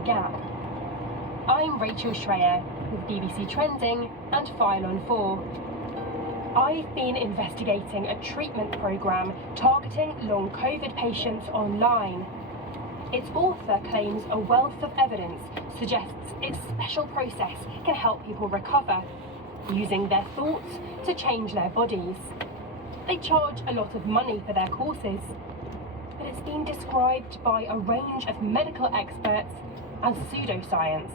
the gap. I'm Rachel Schreyer with BBC Trending and File on 4. I've been investigating a treatment programme targeting long COVID patients online. Its author claims a wealth of evidence suggests its special process can help people recover, using their thoughts to change their bodies. They charge a lot of money for their courses, but it's been described by a range of medical experts as pseudoscience.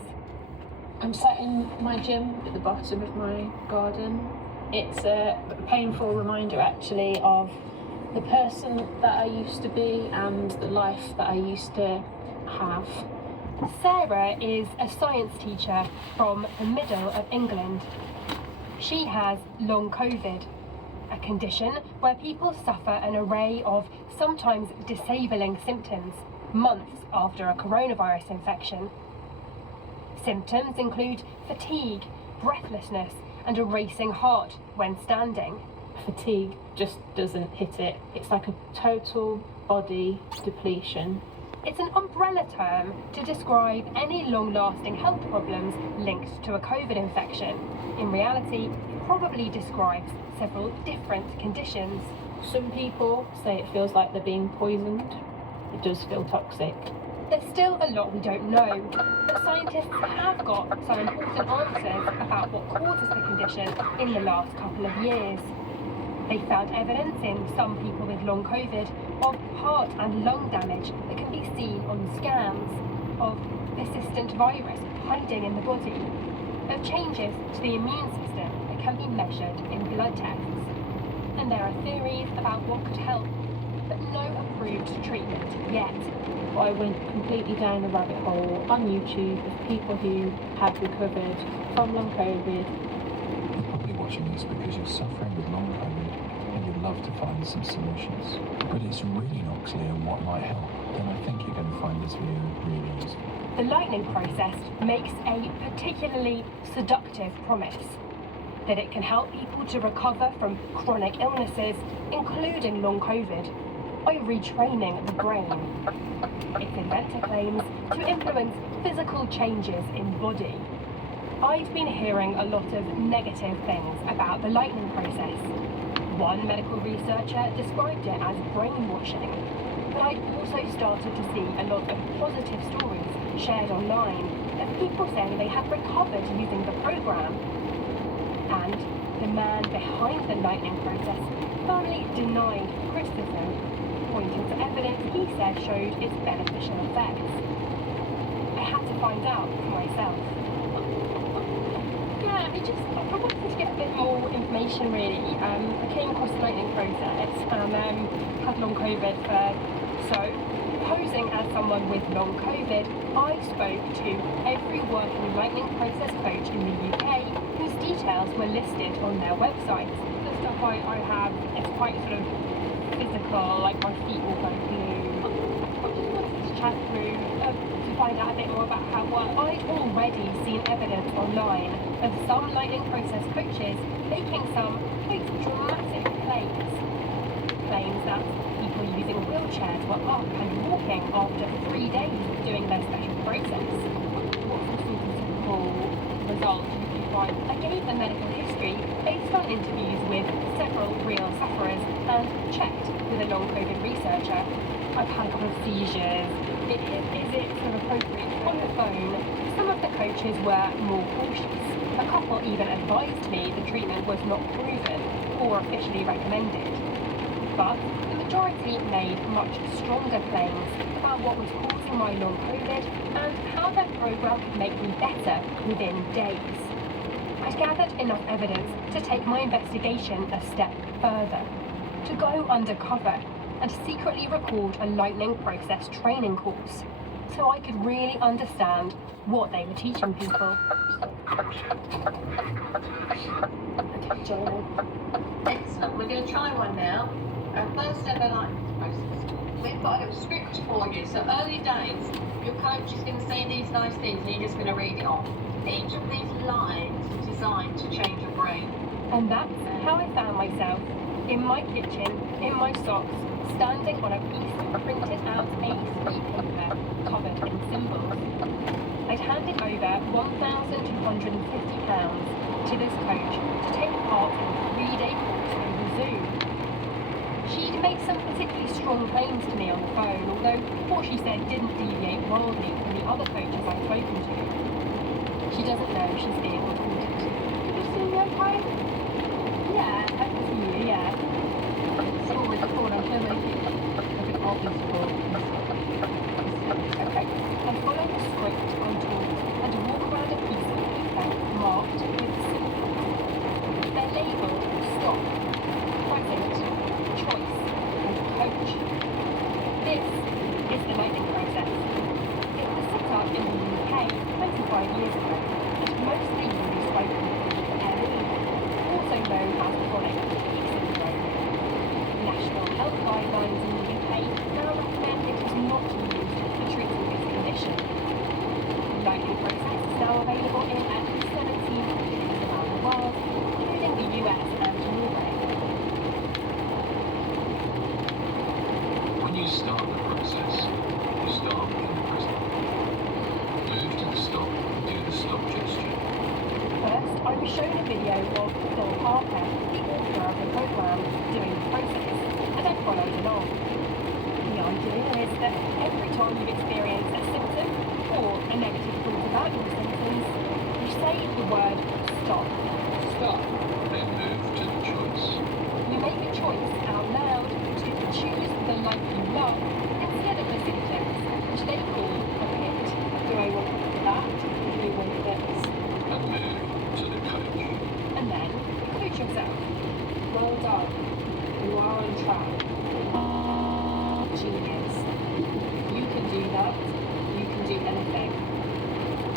I'm sat in my gym at the bottom of my garden. It's a painful reminder actually of the person that I used to be and the life that I used to have. Sarah is a science teacher from the middle of England. She has long COVID, a condition where people suffer an array of sometimes disabling symptoms months after a coronavirus infection. Symptoms include fatigue, breathlessness, and a racing heart when standing. Fatigue just doesn't hit it. It's like a total body depletion. It's an umbrella term to describe any long-lasting health problems linked to a COVID infection. In reality, it probably describes several different conditions. Some people say it feels like they're being poisoned. It does feel toxic. There's still a lot we don't know, but scientists have got some important answers about what causes the condition in the last couple of years. They found evidence in some people with long COVID of heart and lung damage that can be seen on scans, of persistent virus hiding in the body, of changes to the immune system that can be measured in blood tests. And there are theories about what could help, but no approved treatment yet. I went completely down a rabbit hole on YouTube of people who have recovered from long COVID. You're probably watching this because you're suffering with long COVID and you'd love to find some solutions. But it's really not clear what might help. Then I think you're going to find this video really useful. The lightning process makes a particularly seductive promise that it can help people to recover from chronic illnesses, including long COVID, by retraining the brain. Its inventor claims to influence physical changes in the body. I've been hearing a lot of negative things about the lightning process. One medical researcher described it as brainwashing, but I've also started to see a lot of positive stories shared online of people saying they have recovered using the program. And the man behind the lightning process firmly denied criticism, pointing to evidence he said showed its beneficial effects. I had to find out for myself. Yeah, I wanted to get a bit more information really. I came across the lightning process and had long COVID. So, posing as someone with long COVID, I spoke to every working lightning process coach in the UK whose details were listed on their website. The stuff I have is quite sort of physical, like my feet will go blue. I just wanted to chat through to find out a bit more about how it works. I'd already seen evidence online of some lightning process coaches making some quite dramatic claims. Claims that people using wheelchairs were up and walking after 3 days of doing their special process. What's the sort of typical result you find? I gave a medical history based on interviews with several real sufferers and checked with a long COVID researcher. I've had a couple of seizures. Is it sort of appropriate? On the phone, some of the coaches were more cautious. A couple even advised me the treatment was not proven or officially recommended. But the majority made much stronger claims about what was causing my long COVID and how their program could make me better within days. I'd gathered enough evidence to take my investigation a step further, to go undercover and secretly record a lightning process training course, so I could really understand what they were teaching people. Excellent, we're going to try one now. Our first ever lightning process. We've got a little script for you, so early days, your coach is going to say these nice things and you're just going to read it off. Each of these lines is designed to change your brain. And that's how I found myself, in my kitchen, in my socks, standing on a piece of printed out A3 paper covered in symbols. I'd handed over £1,250 to this coach to take part in a 3-day course over Zoom. She'd made some particularly strong claims to me on the phone, although what she said didn't deviate wildly from the other coaches I'd spoken to. She doesn't know she's being recorded. Can you see me okay? Yeah, I can see you, yeah. So with the phone, I'm going to make it a bit obvious for you. Okay. I follow the script I'm told and walk around a piece of paper marked with symbols. They're labelled stop, present, choice, and coach. This is the lightning process. It was set up in the UK 25 years ago, and mostly used by people with ME, also known as chronic fatigue syndrome. National health guidelines in the UK now recommend it is not used for treating this condition. The lightning process is now available in at least 17 countries around the world, including the US and Norway. When you start the process, you start in the present. Move to the stop and do the stop gesture. First, I was shown a video of Phil Parker, the author of the programme, doing the process, and I followed along. The idea is that every time you experience a symptom or a negative thought about your symptoms, you say the word stop. Stop. Then move to the choice. You make a choice out loud to choose the life you love instead of the symptoms, which they call a pit. Do I want that? Or do I want this? And move to the coach. And then coach yourself. Well done. You are on track. Genius. You can do that. You can do anything.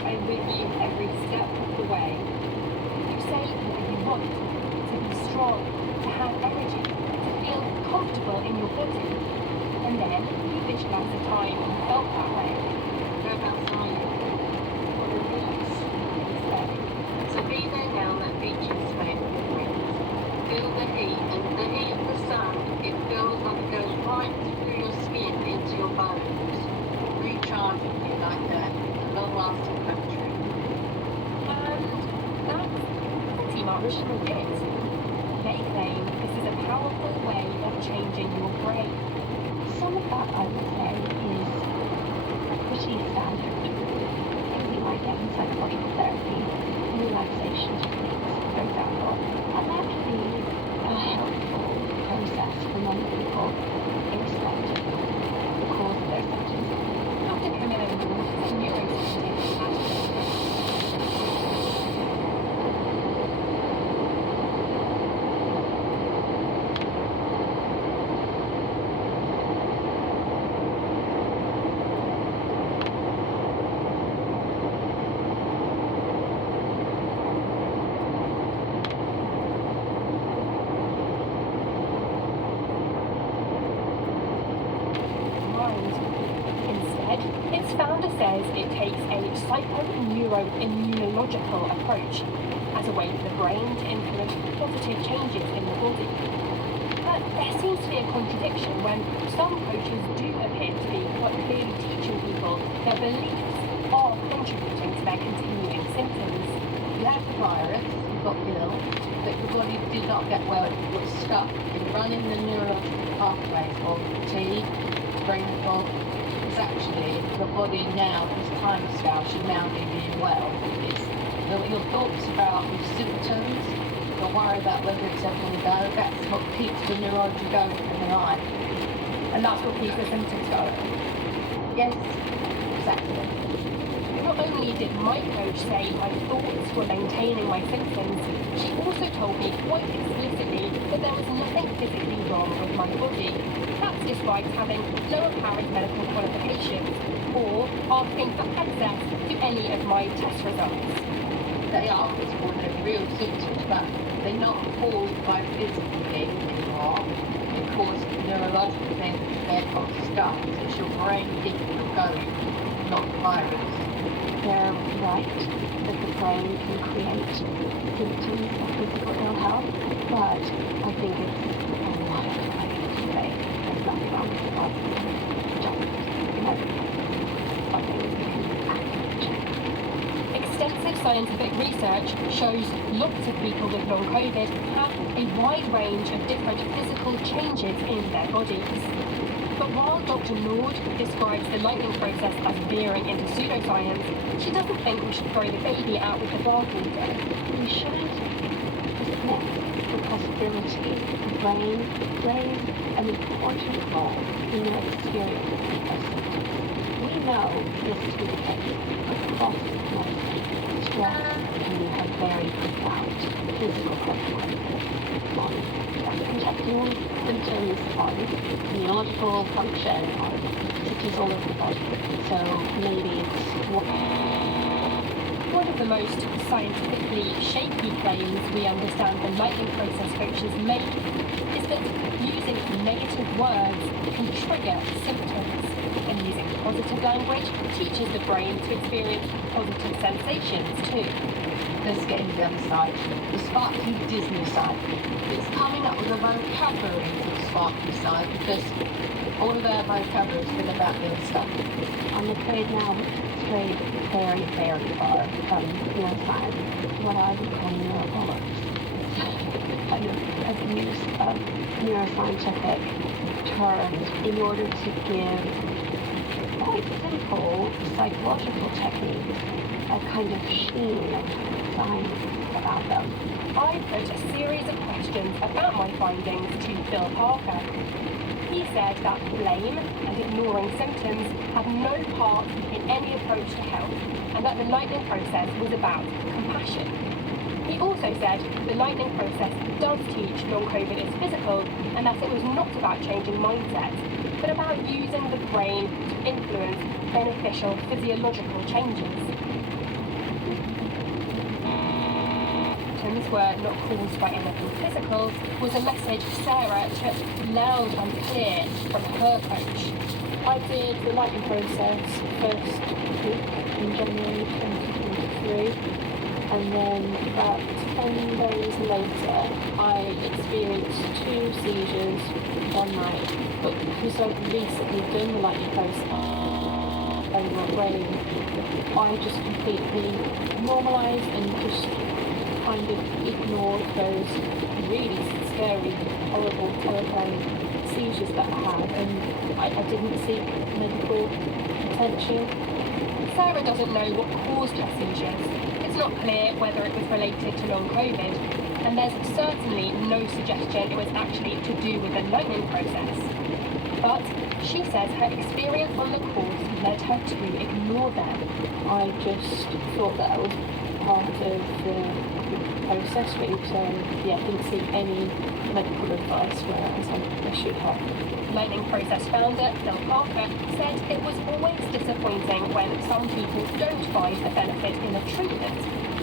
I'm with you every step of the way. You say what you want. To be strong, to have energy, to feel comfortable in your body. And then you visualize a time you felt that way. Go outside. Release. Instead. So be there now on that beach in Spain. Feel the heat and the heat of the sun. It feels like it goes right through your skin into your bones, recharging you like a long-lasting battery. And that's pretty much it. They claim this is a powerful way of changing your brain. Some of that, I would say, is pretty standard. You might get in psychological therapy, relaxation techniques, for example, and that can be a helpful process for many people, irrespective of the cause of their symptoms. Dr. Camilla Moore is a neuroscientist at Instead, its founder says it takes a psychoneuroimmunological approach as a way for the brain to influence positive changes in the body. But there seems to be a contradiction when some coaches do appear to be quite clearly teaching people that beliefs are contributing to their continuing symptoms. You had the virus, you got ill, but your body did not get well, it was stuck in running the neurological pathways of fatigue, brain fog. It's actually your body now, this time scale, should now be being well. It's your thoughts about your symptoms, your worry about whether it's ever going to go, that's what keeps the neurology going in the eye. And that's what keeps the symptoms going. Yes, exactly. Not only did my coach say my thoughts were maintaining my symptoms, she also told me quite explicitly that there was nothing physically wrong with my body. That's despite having no apparent medical qualifications or asking for access to any of my test results. They are visible, they're real symptoms, but they're not caused by physical things anymore. They're caused by neurological things, they're got stuff. It's your brain keeping them going, not the virus. They're right that the brain can create symptoms of physical ill health, but I think it's a lot of time to say there's nothing something of don't something you can actually check. Extensive scientific research shows lots of people with long COVID have a wide range of different physical changes in their bodies. But while Dr. Nord describes the lightning process as veering into pseudoscience, she doesn't think we should throw the baby out with the bathwater. We shouldn't dismiss the possibility the brain plays an important role in the experience of symptoms. We know this to be the case across medicine. Stress can have very profound physical consequences on intestinal symptoms, on immunological function, such as all over the body. So maybe it's One of the most scientifically shaky claims we understand the lightning process coaches make is that using negative words can trigger symptoms, and using positive language teaches the brain to experience positive sensations too. Let's get into the other side, the sparkly Disney side. It's coming up with a vocabulary for the sparkly side because all of our vocabulary has been about the other stuff. I'm afraid now we've strayed very, very far from neuroscience to what I would call neurologics. Kind of abuse of neuroscientific terms in order to give quite simple psychological techniques a kind of sheen of science about them. I put a series of questions about my findings to Phil Parker. He said that blame and ignoring symptoms had no part in any approach to health, and that the lightning process was about compassion. He also said the lightning process does teach long COVID is physical, and that it was not about changing mindset, but about using the brain to influence beneficial physiological changes. Symptoms were not caused by anything physical was a message Sarah took loud and clear from her coach. I did the lightning process first week in January 2023, and then about 10 days later I experienced 2 seizures one night, but because I've recently done the lightning process and my brain, I just completely normalised and just kind of ignored those really scary, horrible, terrifying seizures that I had, and I didn't seek medical attention. Sarah doesn't know what caused her seizures. It's not clear whether it was related to long COVID, and there's certainly no suggestion it was actually to do with the lightning process. But she says her experience on the course led her to ignore them. I just thought that I was part of the process, but so yeah, didn't seek any medical advice, whereas I should have. Lightning process founder Phil Parker said it was always disappointing when some people don't find a benefit in a treatment,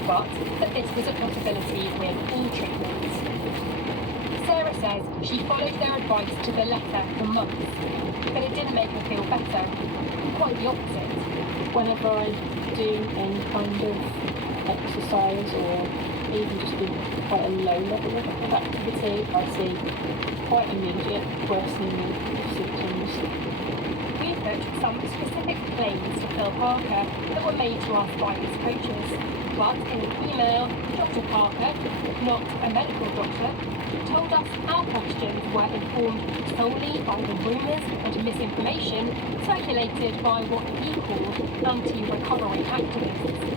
but that this was a possibility with all treatments. Sarah says she followed their advice to the letter for months, but it didn't make her feel better. Quite the opposite. Whenever I do any kind of exercise or even just do quite a low level of activity, I see quite immediate worsening of symptoms. We put some specific claims to Phil Parker that were made to us by his coaches, but in an email, Dr. Parker, not a medical doctor, told us our questions were informed solely by the rumours and misinformation circulated by what he called anti-recovery activists.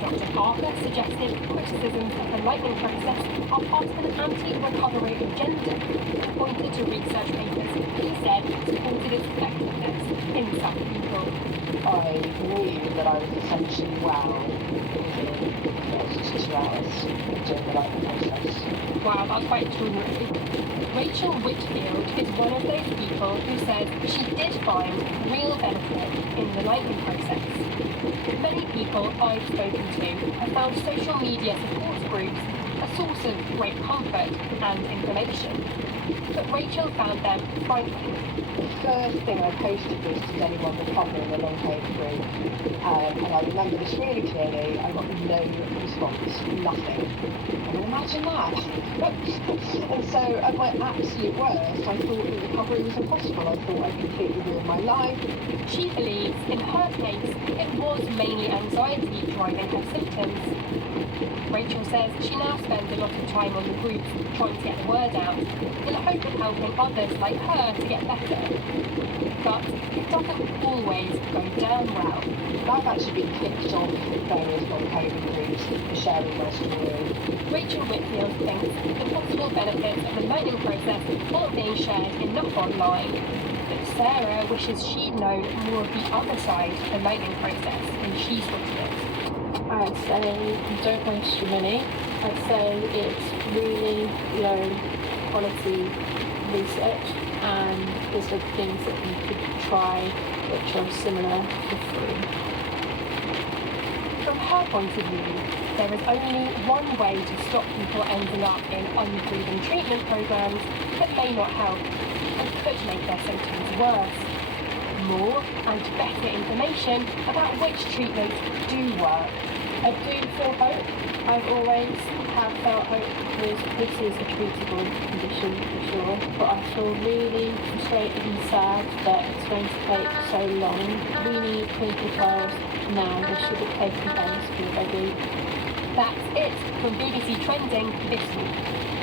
Dr. Parker suggested criticisms of the lightning process are part of an anti-recovery agenda, pointed to research papers he said supported its effectiveness in some people. I knew that I was essentially well within 2 hours during the lightning process. Wow, that's quite extraordinary. Rachel Whitfield is one of those people who says she did find real benefit in the lightning process. Many people I've spoken to have found social media support groups a source of great comfort and information. But Rachel found them frightening. The first thing I posted was to anyone recovering a long COVID group, and I remember this really clearly. I got no response, nothing. I mean, imagine that. And so at my absolute worst, I thought that recovery was impossible. I thought I'd completely ruined my life. She believes in her case it was mainly anxiety driving her symptoms. Rachel says she now spends a lot of time on the groups trying to get the word out in the hope of helping others like her to get better. But it doesn't always go down well. I've actually been kicked off various non-COVID groups for sharing my story. Rachel Whitfield thinks the possible benefits of the learning process aren't being shared enough online. But Sarah wishes she'd known more of the other side of the learning process when she started it. I'd say don't waste your money. I'd say it's really low quality research, and there's other things that you could try which are similar for free. From her point of view, there is only one way to stop people ending up in unproven treatment programs that may not help and could make their symptoms worse. More and better information about which treatments do work. I do feel hope. I've always have felt hope because this is a treatable condition for sure, but I feel really frustrated and sad that it's going to take so long. We need clinical trials now. They should have taken place already. That's it from BBC Trending this week.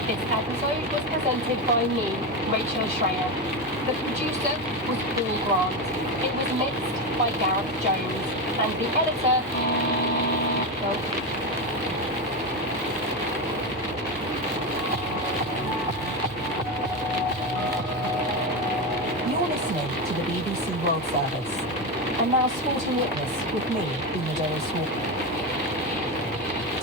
This episode was presented by me, Rachel Schreier. The producer was Paul Grant. It was mixed by Gareth Jones. And the editor... You're listening to the BBC World Service. And now Sporting Witness with me, Una Davis-Walker.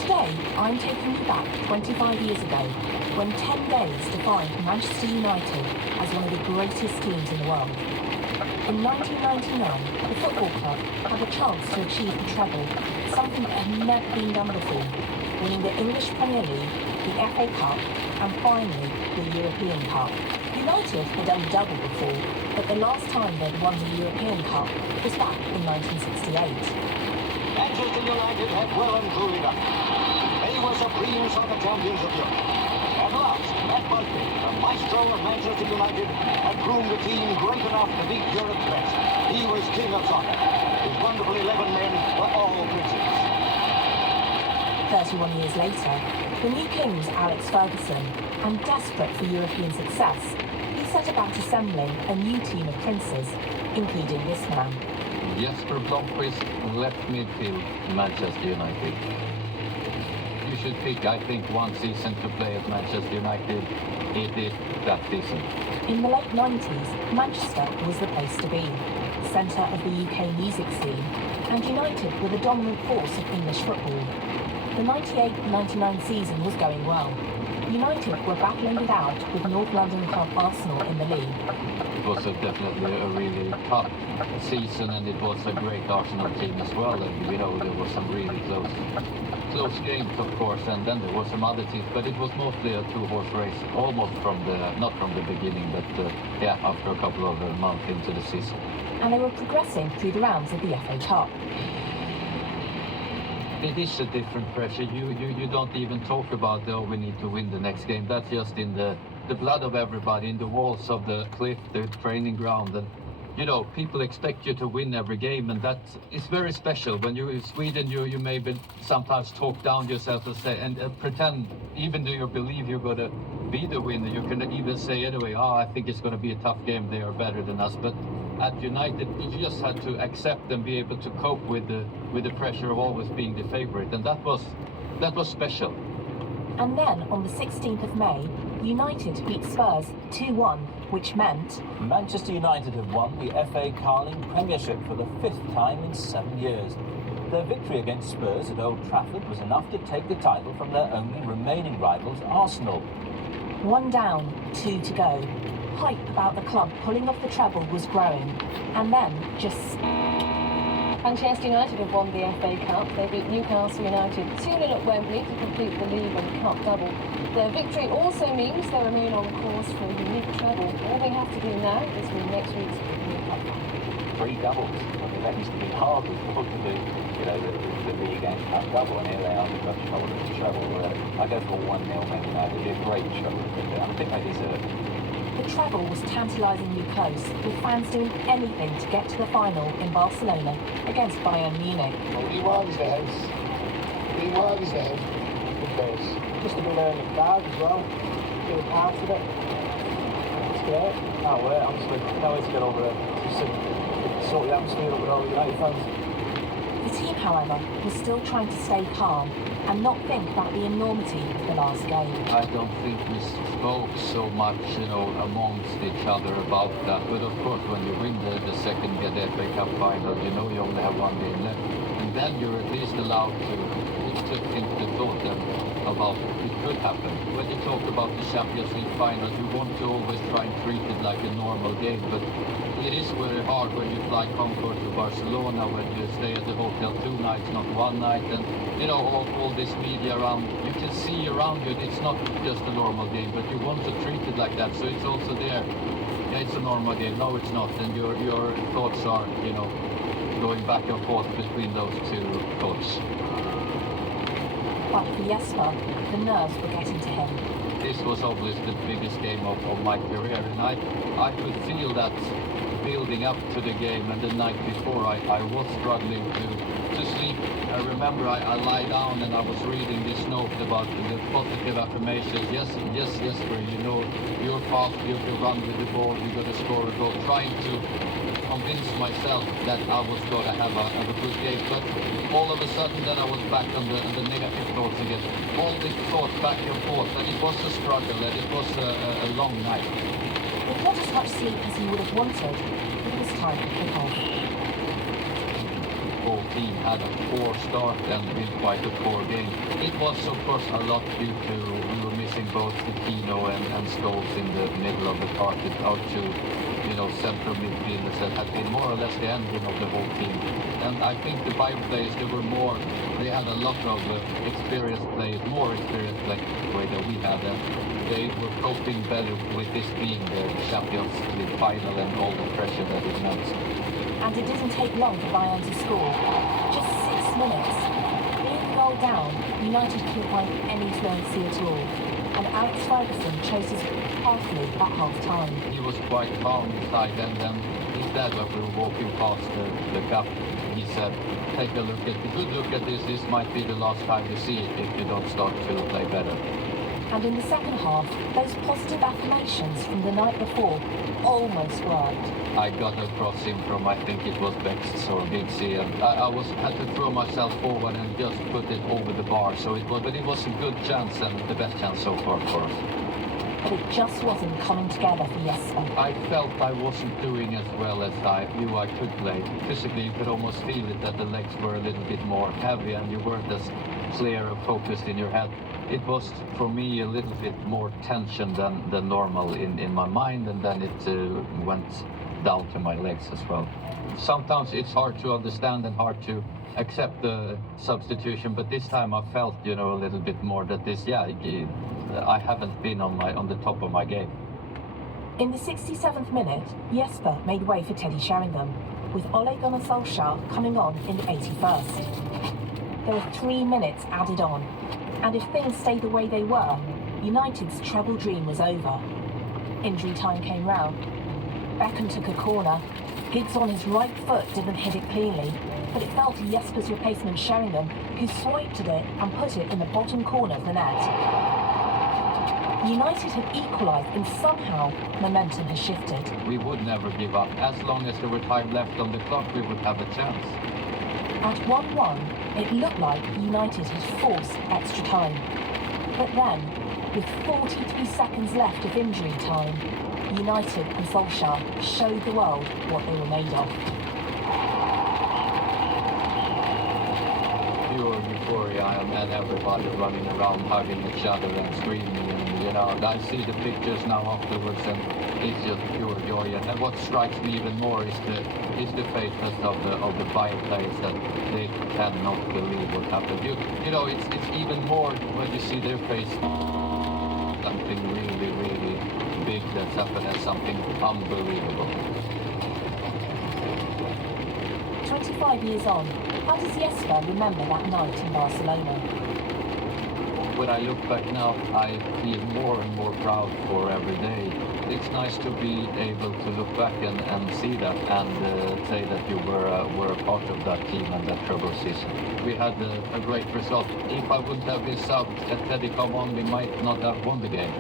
Today, I'm taking you back 25 years ago, when 10 days defined Manchester United as one of the greatest teams in the world. In 1999, the football club had a chance to achieve the treble, something that had never been done before, winning the English Premier League, the FA Cup, and finally the European Cup. United had done double before, but the last time they'd won the European Cup was back in 1968. Manchester United had well and truly done. They were supreme soccer champions of Europe. At last, Matt Busby, the maestro of Manchester United, had groomed a team great enough to beat Europe's best. He was king of soccer. His wonderful 11 men were all princes. 31 years later, the new king was Alex Ferguson, and desperate for European success, he set about assembling a new team of princes, including this man. Jesper Blomqvist, left midfield, Manchester United. You should pick, I think, one season to play at Manchester United. It is that season. In the late 90s, Manchester was the place to be, centre of the UK music scene, and United were the dominant force of English football. The 98-99 season was going well. United were battling it out with North London club Arsenal in the league. It was definitely a really tough season, and it was a great Arsenal team as well. And you know, there was some really close games, of course, and then there was some other teams, but it was mostly a two-horse race, almost not from the beginning, but yeah, after a couple of months into the season. And they were progressing through the rounds of the FA Cup. It is a different pressure. You don't even talk about, oh, we need to win the next game. That's just in the blood of everybody, in the walls of the cliff, the training ground. And, you know, people expect you to win every game, and that is very special. When you're in Sweden, you maybe sometimes talk down yourself and say, and pretend, even though you believe you're going to be the winner, you can even say anyway, I think it's going to be a tough game, they are better than us. But at United, you just had to accept and be able to cope with the pressure of always being the favourite, and that was special. And then, on the 16th of May, United beat Spurs 2-1, which meant Manchester United have won the FA Carling Premiership for the 5th time in 7 years. Their victory against Spurs at Old Trafford was enough to take the title from their only remaining rivals, Arsenal. 1 down, 2 to go. Hype about the club pulling off the treble was growing, and then just Manchester United have won the FA Cup. They beat Newcastle United 2-0 at Wembley to complete the league and cup double. Their victory also means they remain on course for a unique treble. All they have to do now is win next week's League Cup final. 3 doubles. I mean, that used to be hard before to do, the league and cup double, and here they are with the trouble with the treble. I go for 1-0 maybe now. It'd be a great treble. I think they deserve it. The treble was tantalisingly close, with fans doing anything to get to the final in Barcelona against Bayern Munich. He was there. He was there. Because Just to be there in the crowd as well. Be a part of it. It's great. Can't wait, honestly. Can't wait to get over there. Just sort the atmosphere up with all the United fans. The team, however, was still trying to stay calm and not think about the enormity of the last game. I don't think we spoke so much, amongst each other about that. But of course, when you win the second FA Cup final, you only have 1 game left. And then you're at least allowed to think the thought about it could happen. When you talk about the Champions League final, you want to always try and treat it like a normal game. But it is very hard when you fly Concorde to Barcelona, when you stay at the hotel 2 nights, not 1 night, and all this media around. You can see around you it's not just a normal game, but you want to treat it like that, so it's also there. Yeah, it's a normal game. No, it's not, and your thoughts are going back and forth between those two thoughts. But for Jesper, the nerves were getting to him. This was obviously the biggest game of my career, and I could feel that building up to the game, and the night before I was struggling to sleep. I remember I lie down and I was reading this note about the positive affirmations. Yes, Jesper, you're fast, you can run with the ball, you're going to score a goal. Trying to convince myself that I was going to have a good game, but all of a sudden then I was back on the negative thoughts again. All these thoughts back and forth, and it was a struggle, and it was a long night. With not as much sleep as he would have wanted, it was time to kick off. The whole team had a poor start and been quite a poor game. It was, of course, a lot due to we were missing both Coutinho and Scholes in the middle of the park. It out to central midfielders that had been more or less the engine of the whole team. And I think the Bayern players, they had a lot of experienced players, more experienced players the way that we had. And they were coping better with this being the Champions League final and all the pressure that it meant. And it didn't take long for Bayern to score. Just 6 minutes. Being the goal down, United couldn't find any fluency at all. And Alex Ferguson chose his carefully at half-time. He was quite calm inside, and then instead when we were walking past the cup, he said, take a good look at this. This might be the last time you see it if you don't start to play better. And in the second half, those positive affirmations from the night before almost worked. I got a crossing from, I think it was Bex or Giggsy, and I had to throw myself forward and just put it over the bar. But it was a good chance, and the best chance so far for us. But it just wasn't coming together for Jesper. I felt I wasn't doing as well as I knew I could play. Physically, you could almost feel it, that the legs were a little bit more heavy and you weren't as clear and focused in your head. It was, for me, a little bit more tension than normal in my mind, and then it went down to my legs as well. Sometimes it's hard to understand and hard to accept the substitution, but this time I felt, a little bit more that I haven't been on the top of my game. In the 67th minute, Jesper made way for Teddy Sheringham, with Ole Gunnar Solskjaer coming on in the 81st. There were 3 minutes added on, and if things stayed the way they were, United's treble dream was over. Injury time came round. Beckham took a corner. Giggs on his right foot didn't hit it cleanly, but it fell to Jesper's replacement Sheringham, who swiped at it and put it in the bottom corner of the net. United had equalised, and somehow momentum has shifted. We would never give up. As long as there were time left on the clock, we would have a chance. At 1-1, it looked like United had forced extra time. But then, with 43 seconds left of injury time, United and Solskjaer showed the world what they were made of. You euphoria and everybody running around hugging each other and screaming. And, you know, I see the pictures now afterwards, and it's just pure joy. And what strikes me even more is the faces of the bio players, that they cannot believe what happened. You know, it's even more when you see their face. Something really, really big that's happened, and something unbelievable. 25 years on, how does Jesper remember that night in Barcelona? When I look back now, I feel more and more proud for every day. It's nice to be able to look back and see that, and say that you were a part of that team and that treble season. We had a great result. If I wouldn't have been subbed and Teddy come on, we might not have won the game.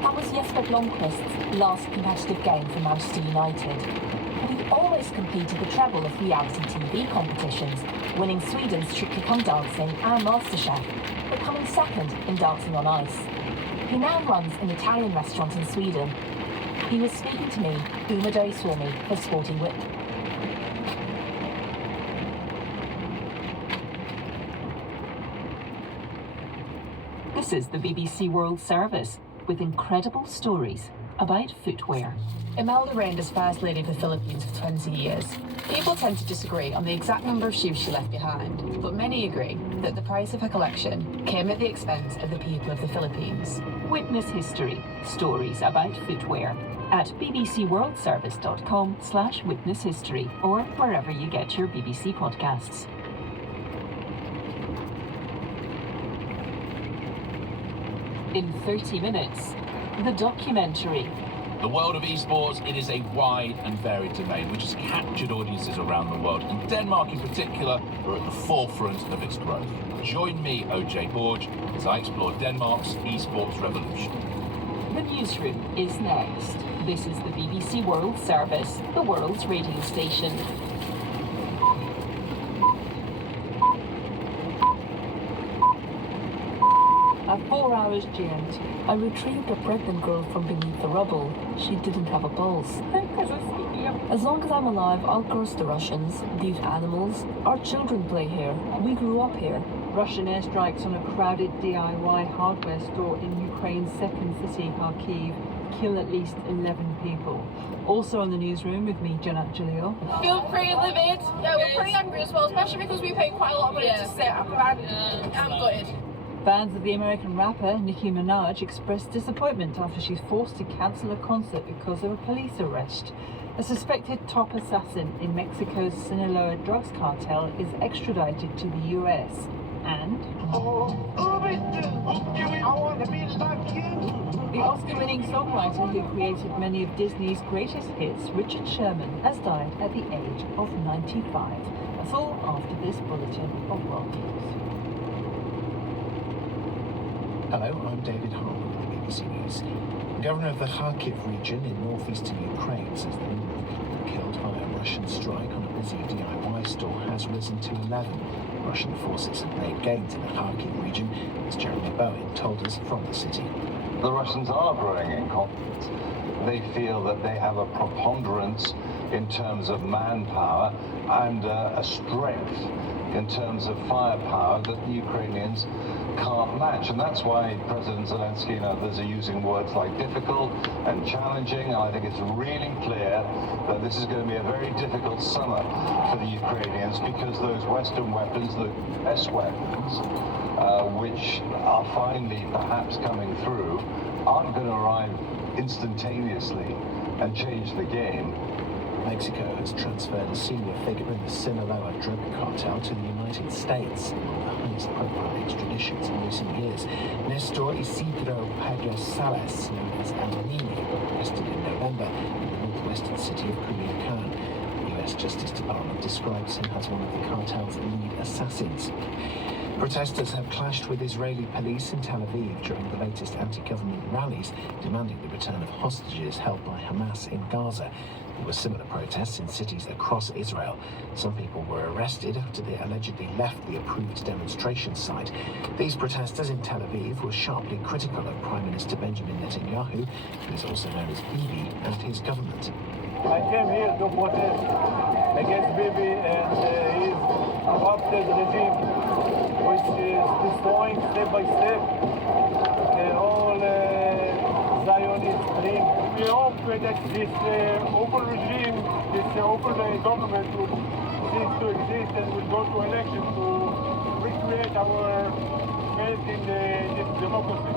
That was Jesper Blomqvist's last competitive game for Manchester United. But he almost completed the treble of reality TV competitions, winning Sweden's Strictly Come Dancing and MasterChef, but coming second in Dancing on Ice. He now runs an Italian restaurant in Sweden. He was speaking to me, Uma Doiswami, for Sporting Whip. This is the BBC World Service, with incredible stories about footwear. Imelda reigned as First Lady of the Philippines for 20 years. People tend to disagree on the exact number of shoes she left behind, but many agree that the price of her collection came at the expense of the people of the Philippines. Witness history, stories about footwear, at bbcworldservice.com/witnesshistory or wherever you get your BBC podcasts. In 30 minutes, the documentary. The world of esports, it is a wide and varied domain which has captured audiences around the world, and Denmark in particular are at the forefront of its growth. Join me, OJ Borg, as I explore Denmark's esports revolution. The newsroom is next. This is the BBC World Service, the world's radio station. At 4 hours GMT, I retrieved a pregnant girl from beneath the rubble. She didn't have a pulse. As long as I'm alive, I'll curse the Russians, these animals. Our children play here. We grew up here. Russian airstrikes on a crowded DIY hardware store in Ukraine's second city, Kharkiv, kill at least 11 people. Also in the newsroom with me, Jenna Jalil. Feel pretty livid. Yeah, we're pretty angry as well, especially because we paid quite a lot of money to sit at the band. I'm gutted. Fans of the American rapper Nicki Minaj expressed disappointment after she's forced to cancel a concert because of a police arrest. A suspected top assassin in Mexico's Sinaloa drugs cartel is extradited to the US. And the Oscar-winning songwriter who created many of Disney's greatest hits, Richard Sherman, has died at the age of 95. That's all after this bulletin of world news. Hello, I'm David Harwood with the BBC News. The governor of the Kharkiv region in northeastern Ukraine says the number of people killed by a Russian strike on a busy DIY store has risen to 11. Russian forces have made gains in the Kharkiv region, as Jeremy Bowen told us from the city. The Russians are growing in confidence. They feel that they have a preponderance in terms of manpower and a strength in terms of firepower that the Ukrainians can't match. And that's why President Zelensky and others are using words like difficult and challenging. And I think it's really clear that this is going to be a very difficult summer for the Ukrainians, because those Western weapons, the best weapons, which are finally perhaps coming through, aren't going to arrive instantaneously and change the game. Mexico has transferred a senior figure in the Sinaloa drug cartel to the United States, one of the highest profile extraditions in recent years. Nestor Isidro Pedro Salas, known as El Nino, arrested in November in the northwestern city of Culiacan. The US Justice Department describes him as one of the cartel's lead assassins. Protesters have clashed with Israeli police in Tel Aviv during the latest anti-government rallies demanding the return of hostages held by Hamas in Gaza. There were similar protests in cities across Israel. Some people were arrested after they allegedly left the approved demonstration site. These protesters in Tel Aviv were sharply critical of Prime Minister Benjamin Netanyahu, who is also known as Bibi, and his government. I came here to protest against Bibi and his corrupted regime, which is destroying step by step the whole Zionist dream. We hope that this open regime, this open government will cease to exist and will go to election to recreate our faith in this democracy.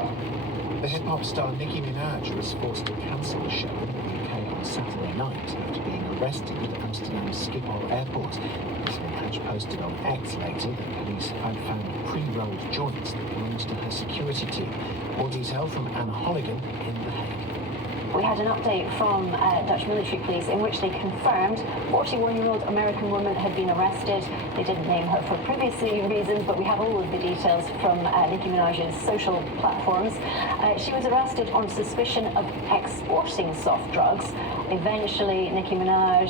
The hip-hop star Nicki Minaj was forced to cancel a show in the UK on Saturday night after being arrested at Amsterdam's Schiphol airport. Ms. Minaj posted on X later that police had found pre-rolled joints that belonged to her security team. More detail from Anna Holligan in The Hague. We had an update from Dutch military police in which they confirmed 41-year-old American woman had been arrested. They didn't name her for privacy reasons, but we have all of the details from Nicki Minaj's social platforms. She was arrested on suspicion of exporting soft drugs. Eventually, Nicki Minaj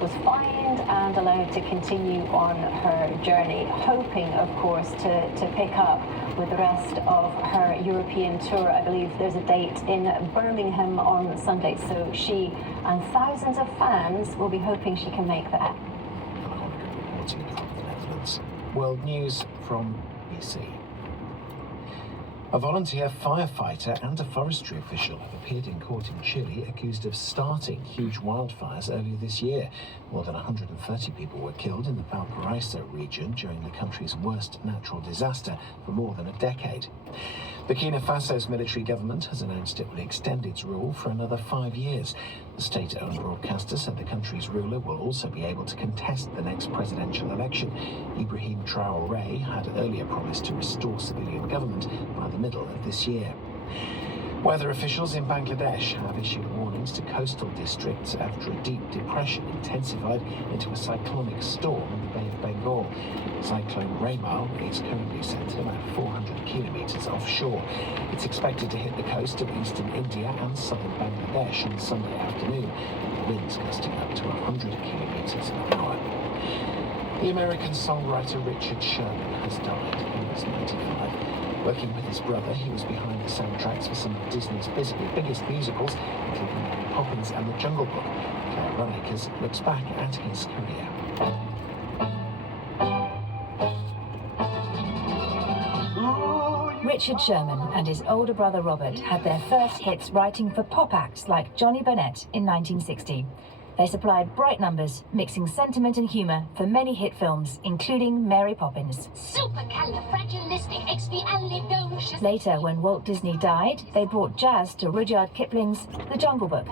was fined and allowed to continue on her journey, hoping, of course, to pick up with the rest of her European tour. I believe there's a date in Birmingham on Sunday, so she and thousands of fans will be hoping she can make that. Reporting from the Netherlands. World news from BC. A volunteer firefighter and a forestry official have appeared in court in Chile accused of starting huge wildfires earlier this year. More than 130 people were killed in the Valparaiso region during the country's worst natural disaster for more than a decade. Burkina Faso's military government has announced it will extend its rule for another 5 years. The state-owned broadcaster said the country's ruler will also be able to contest the next presidential election. Ibrahim Traoré had earlier promised to restore civilian government by the middle of this year. Weather officials in Bangladesh have issued warnings to coastal districts after a deep depression intensified into a cyclonic storm in the Bay of Bengal. Cyclone Ramal is currently centred about 400 kilometres offshore. It's expected to hit the coast of eastern India and southern Bangladesh on Sunday afternoon, with winds gusting up to 100 kilometres an hour. The American songwriter Richard Sherman has died. He was 95. Working with his brother, he was behind the soundtracks for some of Disney's biggest musicals, including Mary Poppins and The Jungle Book. Claire Runacres looks back at his career. Richard Sherman and his older brother Robert had their first hits writing for pop acts like Johnny Burnett in 1960. They supplied bright numbers, mixing sentiment and humour for many hit films, including Mary Poppins. Later, when Walt Disney died, they brought jazz to Rudyard Kipling's The Jungle Book.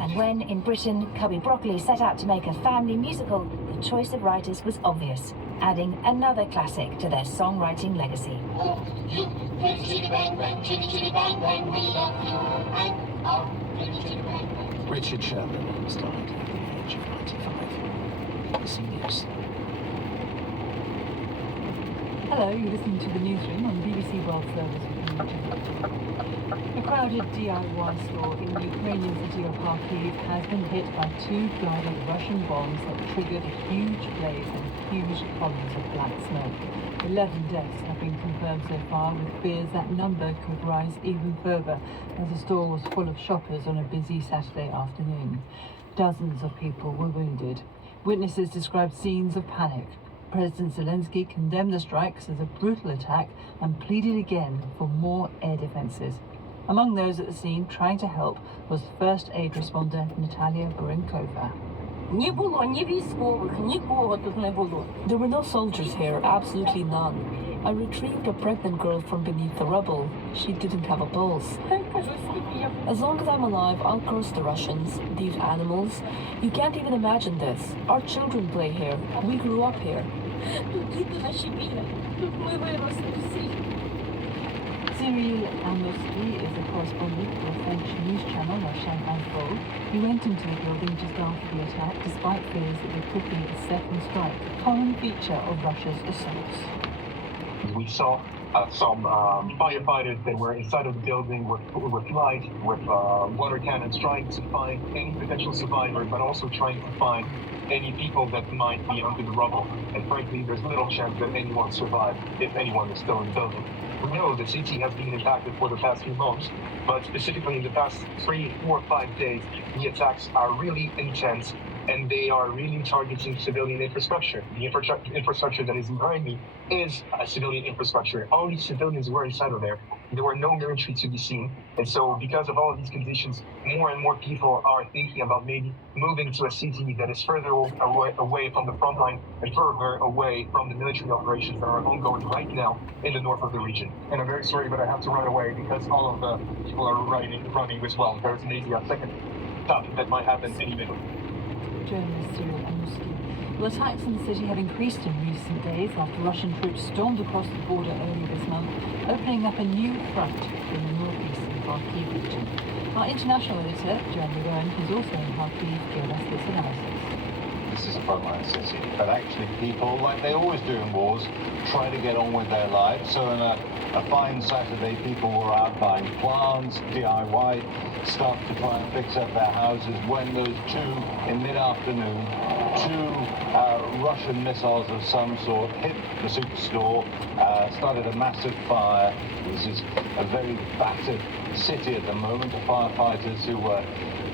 And when, in Britain, Cubby Broccoli set out to make a family musical, the choice of writers was obvious, adding another classic to their songwriting legacy. Richard Sherman has died at the age of 95. BBC News. Hello, you're listening to the newsroom on BBC World Service. A crowded DIY store in the Ukrainian city of Kharkiv has been hit by 2 guided Russian bombs that triggered a huge blaze and huge columns of black smoke. 11 deaths have been confirmed so far, with fears that number could rise even further as the store was full of shoppers on a busy Saturday afternoon. Dozens of people were wounded. Witnesses described scenes of panic. President Zelensky condemned the strikes as a brutal attack and pleaded again for more air defences. Among those at the scene trying to help was first aid responder Natalia Burenkova. There were no soldiers here, absolutely none. I retrieved a pregnant girl from beneath the rubble. She didn't have a pulse. As long as I'm alive, I'll curse the Russians, these animals. You can't even imagine this. Our children play here. We grew up here. Cyril Amosky is a correspondent for the French news channel La Chaîne Info. He went into the building just after the attack, despite fears that there could be a second strike, a common feature of Russia's assaults. We saw some firefighters that were inside of the building with light, with water cannons, trying to find any potential survivor, but also trying to find any people that might be under the rubble. And frankly, there's little chance that anyone survived, if anyone is still in the building. We know the city has been impacted for the past few months, but specifically in the past 3, 4, 5 days, the attacks are really intense, and they are really targeting civilian infrastructure. The infrastructure that is behind me is a civilian infrastructure. Only civilians were inside of there. There were no military to be seen. And so because of all of these conditions, more and more people are thinking about maybe moving to a city that is further away from the front line and further away from the military operations that are ongoing right now in the north of the region. And I'm very sorry, but I have to run away because all of the people are running as well. There's maybe a second stop that might happen any minute. Journalist Cyril Amusky. Well, attacks in the city have increased in recent days after Russian troops stormed across the border earlier this month, opening up a new front in the northeastern Kharkiv region. Our international editor, Jeremy Rowan, who's also in Kharkiv, gave us this analysis. This is a frontline city, but actually people, like they always do in wars, try to get on with their lives. So on a fine Saturday, people were out buying plants, DIY stuff to try and fix up their houses when those in mid-afternoon, two Russian missiles of some sort hit the superstore, started a massive fire. This is a very battered city at the moment. The firefighters who were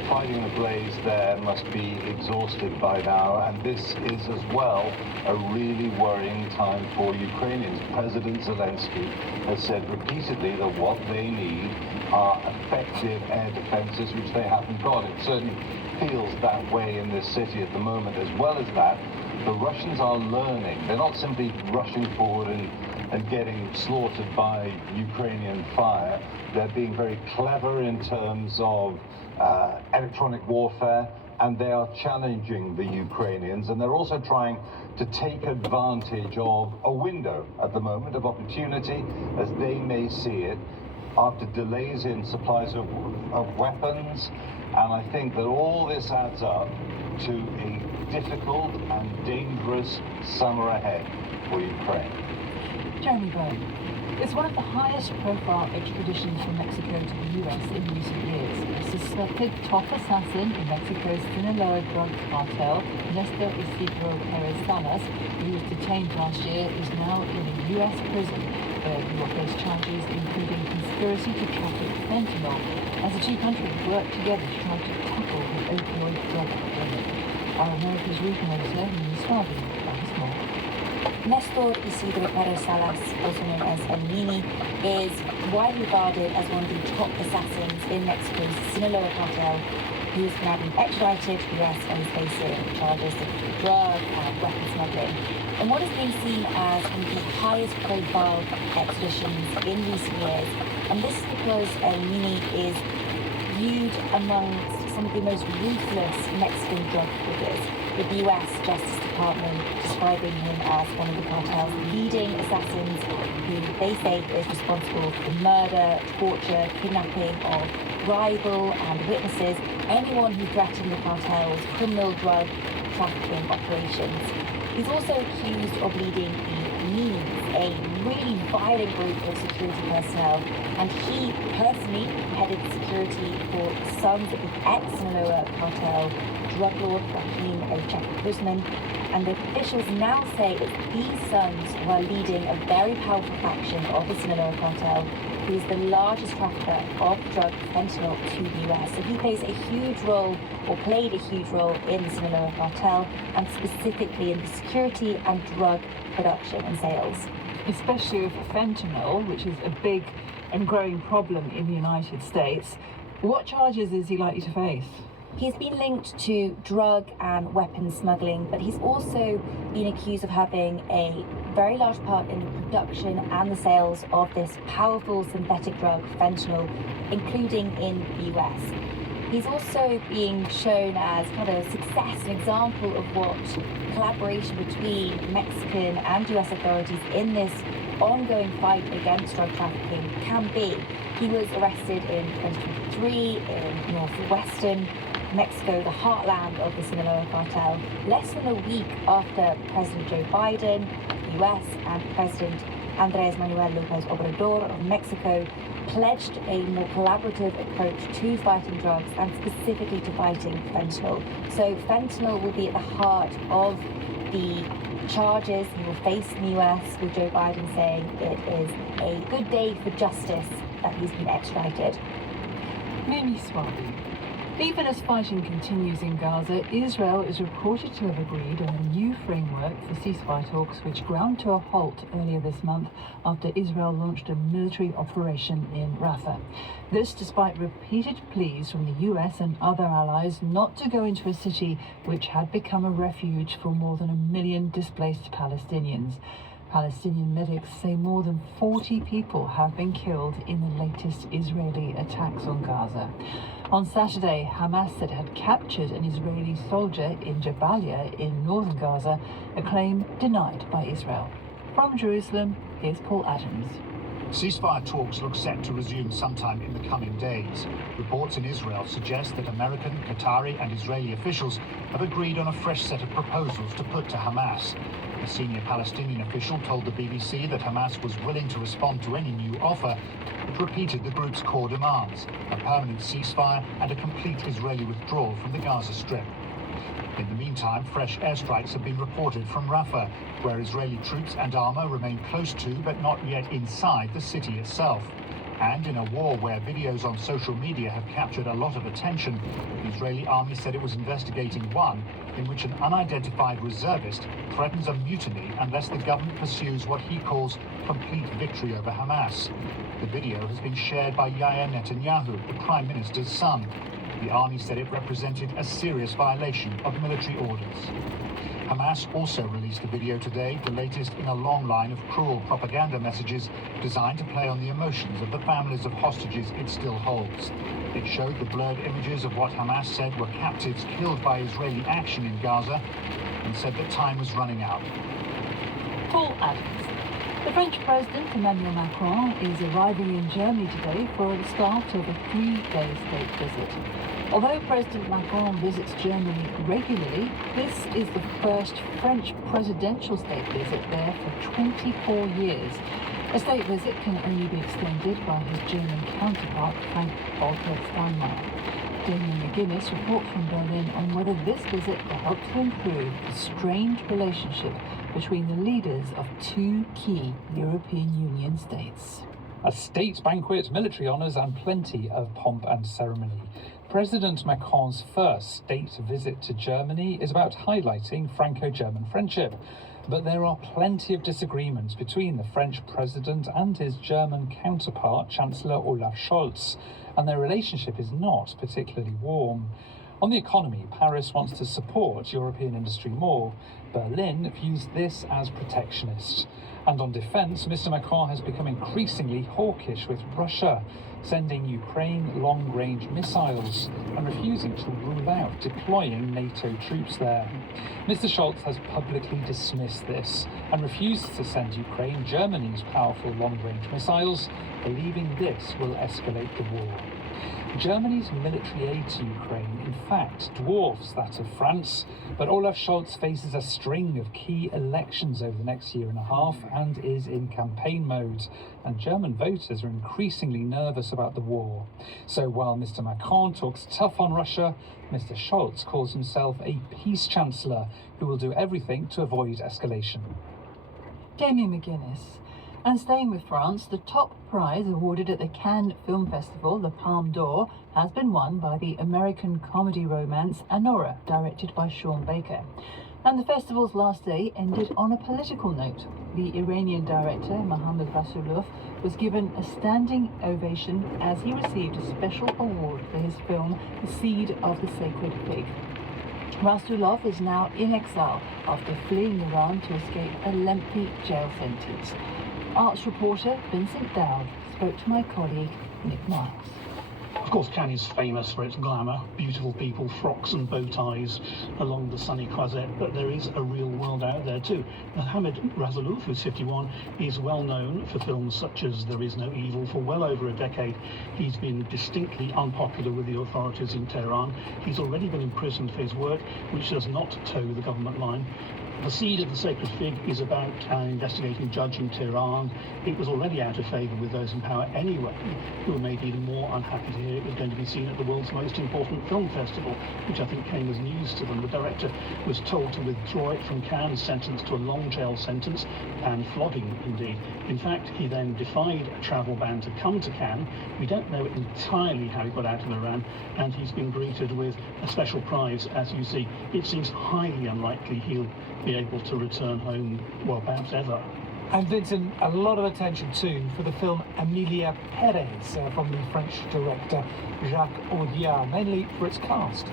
fighting the blaze there must be exhausted by now, and this is as well a really worrying time for Ukrainians. President Zelensky has said repeatedly that what they need are effective air defenses, which they haven't got. It certainly feels that way in this city at the moment. As well as that, the Russians are learning. They're not simply rushing forward and getting slaughtered by Ukrainian fire. They're being very clever in terms of electronic warfare, and they are challenging the Ukrainians, and they're also trying to take advantage of a window at the moment of opportunity, as they may see it, after delays in supplies of weapons. And I think that all this adds up to a difficult and dangerous summer ahead for Ukraine. Jeremy Bowen. It's one of the highest profile extraditions from Mexico to the US in recent years. A suspected top assassin in Mexico's Sinaloa drug cartel, Nestor Isidro Perez Salas, who was detained last year, is now in a US prison where he will face charges including conspiracy to traffic fentanyl, as the two countries work together to try to tackle the opioid drug epidemic. Our America's regional editor, Nina Swaby, has more. Nestor Isidro Perez Salas, also known as El Nini, is widely regarded as one of the top assassins in Mexico's Sinaloa cartel, who has now been extradited to the US and is facing charges of drug and weapon smuggling. And what has been seen as one of the highest profile extraditions in recent years, and this is because El Nini is viewed amongst some of the most ruthless Mexican drug figures, with the US Justice Department describing him as one of the cartel's leading assassins, who they say is responsible for the murder, torture, kidnapping of rival and witnesses, anyone who threatened the cartel's criminal drug trafficking operations. He's also accused of leading the Ninis, a really violent group of security personnel, and he personally headed security for the sons of the ex-Sinaloa cartel drug lord Joaquin El Chapo Guzman, and the officials now say it's these sons who are leading a very powerful faction of the Sinaloa cartel, who is the largest trafficker of drug fentanyl to the US. So he plays a huge role, or played a huge role, in the Sinaloa cartel, and specifically in the security and drug production and sales. Especially with fentanyl, which is a big and growing problem in the United States. What charges is he likely to face? He's been linked to drug and weapon smuggling, but he's also been accused of having a very large part in the production and the sales of this powerful synthetic drug, fentanyl, including in the US. He's also being shown as kind of a success, an example of what collaboration between Mexican and US authorities in this ongoing fight against drug trafficking can be. He was arrested in 2023 in northwestern Mexico, the heartland of the Sinaloa cartel, less than a week after President Joe Biden, the US, and President Andrés Manuel López Obrador of Mexico pledged a more collaborative approach to fighting drugs and specifically to fighting fentanyl. So fentanyl will be at the heart of the charges he will face in the US, with Joe Biden saying it is a good day for justice that he's been extradited. Mimi Swabi. Even as fighting continues in Gaza, Israel is reported to have agreed on a new framework for ceasefire talks, which ground to a halt earlier this month after Israel launched a military operation in Rafah. This despite repeated pleas from the US and other allies not to go into a city which had become a refuge for more than 1 million displaced Palestinians. Palestinian medics say more than 40 people have been killed in the latest Israeli attacks on Gaza. On Saturday, Hamas said it had captured an Israeli soldier in Jabalia in northern Gaza, a claim denied by Israel. From Jerusalem, here's Paul Adams. Ceasefire talks look set to resume sometime in the coming days. Reports in Israel suggest that American, Qatari and Israeli officials have agreed on a fresh set of proposals to put to Hamas. A senior Palestinian official told the BBC that Hamas was willing to respond to any new offer, but repeated the group's core demands: a permanent ceasefire and a complete Israeli withdrawal from the Gaza Strip. In the meantime, fresh airstrikes have been reported from Rafah, where Israeli troops and armour remain close to but not yet inside the city itself. And in a war where videos on social media have captured a lot of attention, the Israeli army said it was investigating one in which an unidentified reservist threatens a mutiny unless the government pursues what he calls complete victory over Hamas. The video has been shared by Yair Netanyahu, the Prime Minister's son. The army said it represented a serious violation of military orders. Hamas also released a video today, the latest in a long line of cruel propaganda messages designed to play on the emotions of the families of hostages it still holds. It showed the blurred images of what Hamas said were captives killed by Israeli action in Gaza and said that time was running out. Paul Adams. The French President Emmanuel Macron is arriving in Germany today for the start of a 3-day state visit. Although President Macron visits Germany regularly, this is the first French presidential state visit there for 24 years. A state visit can only be extended by his German counterpart, Frank-Walter Steinmeier. Damien McGuinness reports from Berlin on whether this visit will help to improve the strained relationship between the leaders of two key European Union states. A state banquet, military honours and plenty of pomp and ceremony. President Macron's first state visit to Germany is about highlighting Franco-German friendship. But there are plenty of disagreements between the French president and his German counterpart, Chancellor Olaf Scholz, and their relationship is not particularly warm. On the economy, Paris wants to support European industry more. Berlin views this as protectionist. And on defence, Mr. Macron has become increasingly hawkish with Russia, sending Ukraine long-range missiles and refusing to rule out deploying NATO troops there. Mr. Scholz has publicly dismissed this and refuses to send Ukraine Germany's powerful long-range missiles, believing this will escalate the war. Germany's military aid to Ukraine, in fact, dwarfs that of France, but Olaf Scholz faces a string of key elections over the next year and a half and is in campaign mode, and German voters are increasingly nervous about the war. So while Mr. Macron talks tough on Russia, Mr. Scholz calls himself a peace chancellor who will do everything to avoid escalation. Damien McGuinness. And staying with France, the top prize awarded at the Cannes Film Festival, the Palme d'Or, has been won by the American comedy romance Anora, directed by Sean Baker. And the festival's last day ended on a political note. The Iranian director, Mohammad Rasulov, was given a standing ovation as he received a special award for his film, The Seed of the Sacred Fig. Rasulov is now in exile after fleeing Iran to escape a lengthy jail sentence. Arts reporter Vincent Dowd spoke to my colleague Nick Miles. Of course, Cannes is famous for its glamour, beautiful people, frocks and bow ties along the sunny Croisette, but there is a real world out there too. Hamid Razalouf, who's 51, is well known for films such as There Is No Evil. For well over a decade, he's been distinctly unpopular with the authorities in Tehran. He's already been imprisoned for his work, which does not toe the government line. The Seed of the Sacred Fig is about an investigating judge in Tehran. It was already out of favour with those in power anyway, who were made even more unhappy to hear it was going to be seen at the world's most important film festival, which I think came as news to them. The director was told to withdraw it from Cannes, sentenced to a long jail sentence and flogging indeed. In fact, he then defied a travel ban to come to Cannes. We don't know entirely how he got out of Iran, and he's been greeted with a special prize. As you see, it seems highly unlikely he'll be able to return home, well, perhaps ever. And Vincent, a lot of attention too for the film Emilia Perez from the French director Jacques Audiard, mainly for its cast.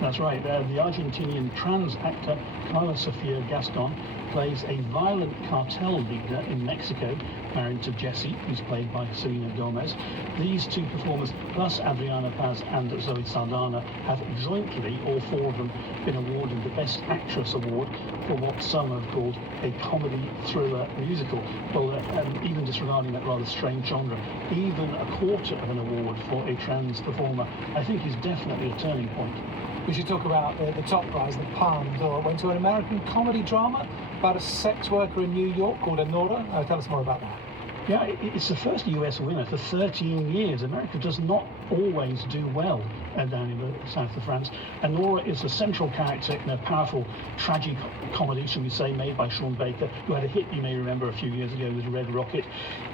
That's right. The Argentinian trans actor Carla Sofia Gaston plays a violent cartel leader in Mexico, married to Jessie, who's played by Selena Gomez. These two performers, plus Adriana Paz and Zoe Saldana, have jointly, all four of them, been awarded the Best Actress Award for what some have called a comedy thriller musical. Well, even disregarding that rather strange genre, even a quarter of an award for a trans performer, I think is definitely a turning point. We should talk about the top prize, the Palme d'Or. It went to an American comedy drama about a sex worker in New York called Anora. Tell us more about that. Yeah, it's the first US winner for 13 years. America does not always do well down in the south of France. And Nora is a central character in a powerful tragic comedy, shall we say, made by Sean Baker, who had a hit, you may remember, a few years ago with Red Rocket.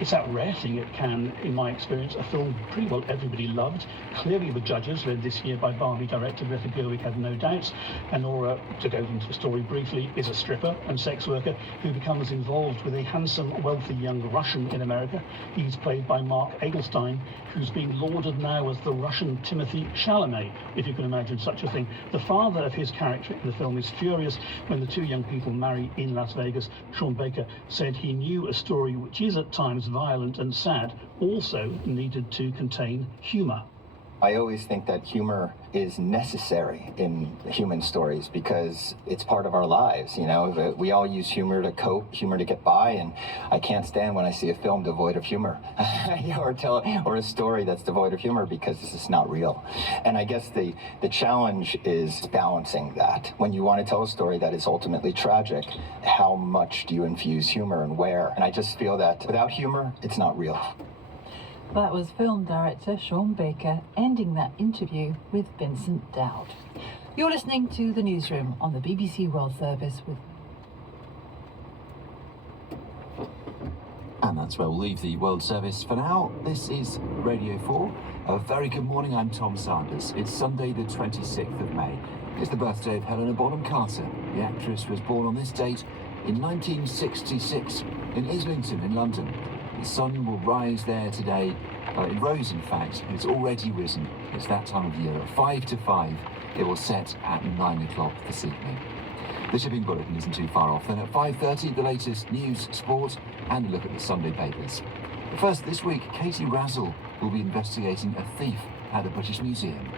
It's that rare thing at Cannes, in my experience, a film pretty well everybody loved. Clearly the judges, led this year by Barbie director Greta Gerwig, had no doubts. And Nora, to go into the story briefly, is a stripper and sex worker who becomes involved with a handsome, wealthy young Russian in America. He's played by Mark Edelstein, who's been lauded now as the Russian Timothy Chalamet, if you can imagine such a thing. The father of his character in the film is furious when the two young people marry in Las Vegas. Sean Baker said he knew a story which is at times violent and sad, also needed to contain humour. I always think that humor is necessary in human stories because it's part of our lives, you know. We all use humor to cope, humor to get by, and I can't stand when I see a film devoid of humor or a story that's devoid of humor because this is not real. And I guess the challenge is balancing that. When you want to tell a story that is ultimately tragic, how much do you infuse humor and where? And I just feel that without humor, it's not real. That was film director Sean Baker ending that interview with Vincent Dowd. You're listening to The Newsroom on the BBC World Service with... And that's where we'll leave the World Service for now. This is Radio 4. A very good morning, I'm Tom Sanders. It's Sunday the 26th of May. It's the birthday of Helena Bonham Carter. The actress was born on this date in 1966 in Islington in London. The sun will rise there today. It rose, in fact. It's already risen. It's that time of year. At 5 to 5, it will set at 9 o'clock this evening. The shipping bulletin isn't too far off. Then at 5:30, the latest news, sport, and a look at the Sunday papers. But first, this week, Katie Razzle will be investigating a thief at the British Museum.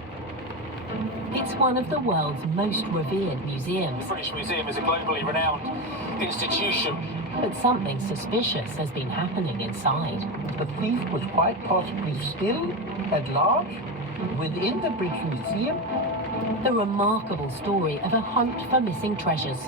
It's one of the world's most revered museums. The British Museum is a globally renowned institution. But something suspicious has been happening inside. The thief was quite possibly still at large within the British Museum. The remarkable story of a hunt for missing treasures.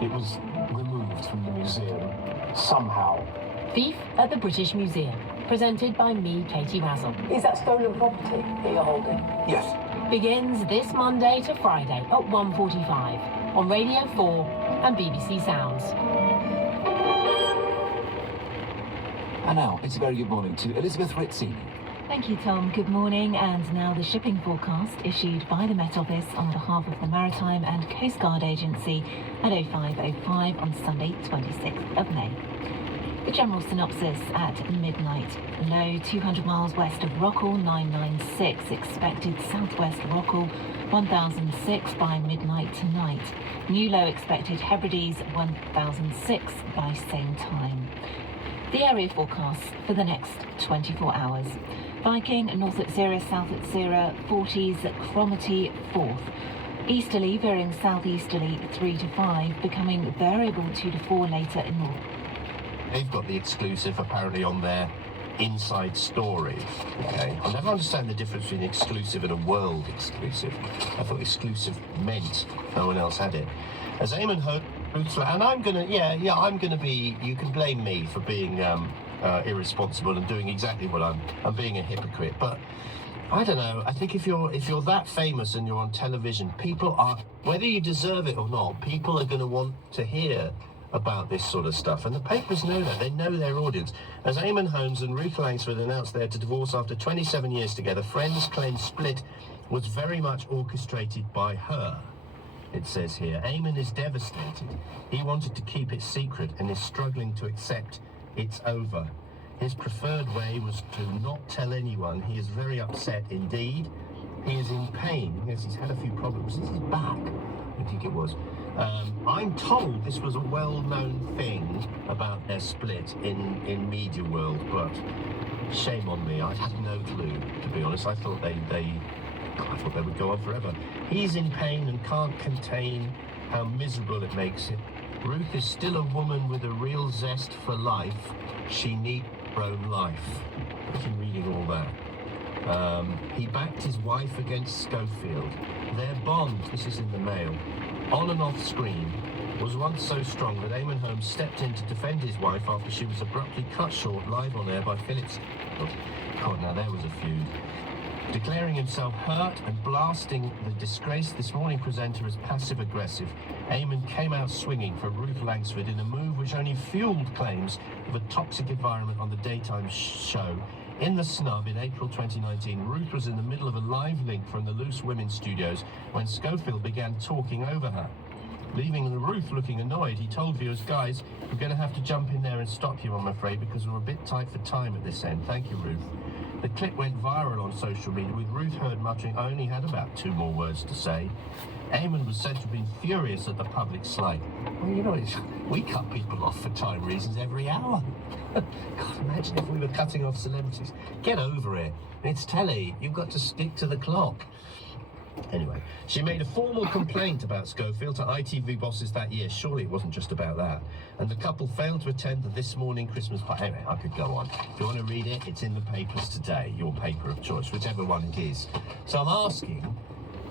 It was removed from the museum somehow. Thief at the British Museum, presented by me, Katie Razzle. Is that stolen property that you're holding? Yes. Begins this Monday to Friday at 1:45 on Radio 4 and BBC Sounds. And now, it's a very good morning to Elizabeth Ritzini. Thank you, Tom. Good morning. And now the shipping forecast issued by the Met Office on behalf of the Maritime and Coast Guard Agency at 05:05 on Sunday, 26th of May. The general synopsis at midnight. Low 200 miles west of Rockall, 996. Expected southwest Rockall, 1006 by midnight tonight. New low expected Hebrides, 1006 by same time. The area forecast for the next 24 hours. Viking, north at Zera, south at Zera, 40s at Cromarty, 4th. Easterly veering southeasterly 3 to 5, becoming variable 2 to 4 later in north. They've got the exclusive apparently on their inside story. Okay, I'll never understand the difference between exclusive and a world exclusive. I thought exclusive meant no one else had it. As Eamon Holmes, and I'm gonna, I'm gonna be. You can blame me for being irresponsible and doing exactly what I'm being a hypocrite, but. I don't know. I think if you're that famous and you're on television, people are, whether you deserve it or not, people are going to want to hear about this sort of stuff. And the papers know that. They know their audience. As Eamon Holmes and Ruth Langsford announced they're to divorce after 27 years together, Friends claim split was very much orchestrated by her. It says here, Eamon is devastated. He wanted to keep it secret and is struggling to accept it's over. His preferred way was to not tell anyone. He is very upset indeed. He is in pain. Yes, he's had a few problems since his back, I think it was. I'm told this was a well-known thing about their split in media world, but shame on me. I had no clue, to be honest. I thought they would go on forever. He's in pain and can't contain how miserable it makes him. Ruth is still a woman with a real zest for life. She needs her own life. I've been reading all that. He backed his wife against Schofield. Their bond, this is in the Mail, on and off screen, was once so strong that Eamon Holmes stepped in to defend his wife after she was abruptly cut short live on air by Phillips. Oh, God, now there was a feud. Declaring himself hurt and blasting the disgraced This Morning presenter as passive-aggressive, Eamon came out swinging for Ruth Langsford in a move which only fueled claims of a toxic environment on the daytime show. In the snub in April 2019, Ruth was in the middle of a live link from the Loose Women studios when Schofield began talking over her. Leaving Ruth looking annoyed, he told viewers, guys, we're going to have to jump in there and stop you, I'm afraid, because we're a bit tight for time at this end. Thank you, Ruth. The clip went viral on social media, with Ruth heard muttering, I only had about 2 more words to say. Eamon was said to have been furious at the public slight. Well, you know, we cut people off for time reasons every hour. God, imagine if we were cutting off celebrities. Get over it. It's telly. You've got to stick to the clock. Anyway, she made a formal complaint about Schofield to ITV bosses that year. Surely it wasn't just about that. And the couple failed to attend the This Morning Christmas party. Anyway, I could go on. If you want to read it, it's in the papers today, your paper of choice, whichever one it is. So I'm asking,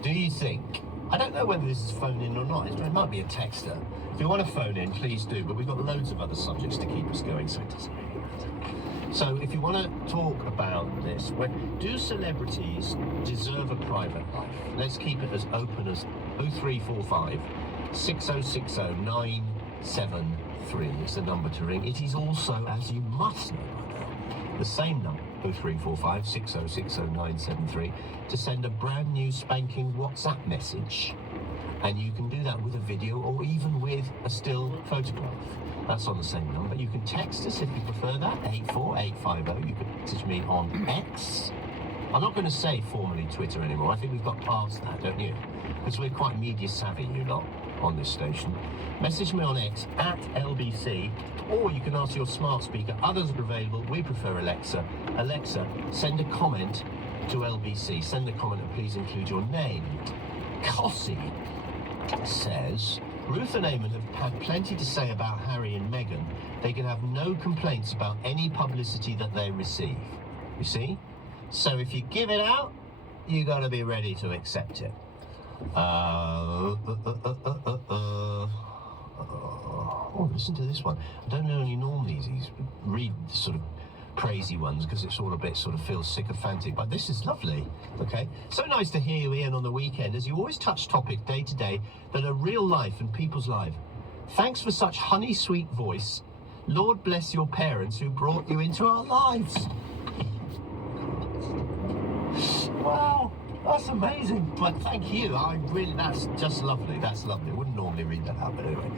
do you think, I don't know whether this is phone in or not, it might be a texter. If you want to phone in, please do, but we've got loads of other subjects to keep us going, so it doesn't really matter. So if you want to talk about this, do celebrities deserve a private life? Let's keep it as open as 0345 6060 973 is the number to ring. It is also, as you must know by now, the same number, 0345 6060 973, to send a brand new spanking WhatsApp message. And you can do that with a video or even with a still photograph. That's on the same number. You can text us if you prefer that, 84850. You can message me on X. I'm not going to say formerly Twitter anymore. I think we've got past that, don't you? Because we're quite media savvy, you lot, on this station. Message me on X at LBC, or you can ask your smart speaker. Others are available. We prefer Alexa. Alexa, send a comment to LBC. Send a comment and please include your name. Cossie says, Ruth and Eamon have had plenty to say about Harry and Meghan. They can have no complaints about any publicity that they receive. You see? So if you give it out, you got to be ready to accept it. Oh, listen to this one. I don't only normally read sort of crazy ones because it's all a bit sort of feels sycophantic, but this is lovely. Okay, so nice to hear you, Ian, on the weekend, as you always touch topics day to day that are real life and people's lives. Thanks for such honey sweet voice. Lord bless your parents who brought you into our lives. Wow, that's amazing. But thank you. That's just lovely. That's lovely. I wouldn't normally read that out, but anyway.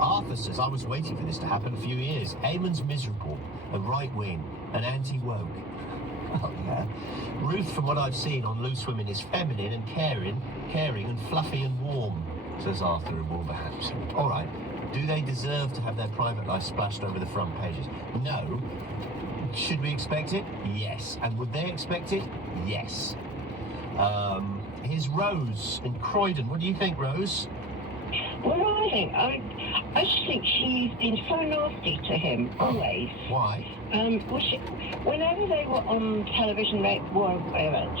Arthur says, I was waiting for this to happen a few years. Eamon's miserable, a right wing, an anti-woke. Oh, yeah. Ruth, from what I've seen on Loose Women, is feminine and caring and fluffy and warm, says Arthur in Wolverhampton. All right. Do they deserve to have their private life splashed over the front pages? No. Should we expect it? Yes. And would they expect it? Yes. Here's Rose in Croydon. What do you think, Rose? Well, I just think she's been so nasty to him, always. Why? Whenever they were on television, they were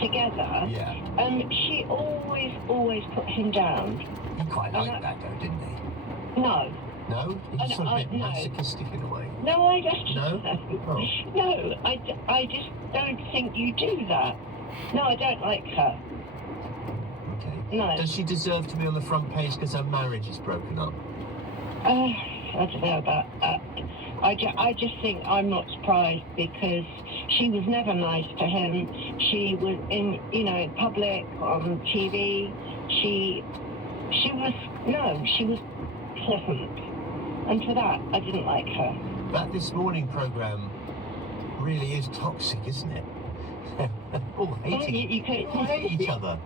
together, she always put him down. He quite liked that, though, didn't he? No. No? He's sort of a bit masochistic in a way. No, I don't. No? Oh. No, I just don't think you do that. No, I don't like her. Okay. No. Does she deserve to be on the front page because her marriage is broken up? I don't know about that. I just think I'm not surprised because she was never nice to him. She was in public, on TV. She was pleasant. And for that, I didn't like her. That This Morning programme really is toxic, isn't it? All hating each other.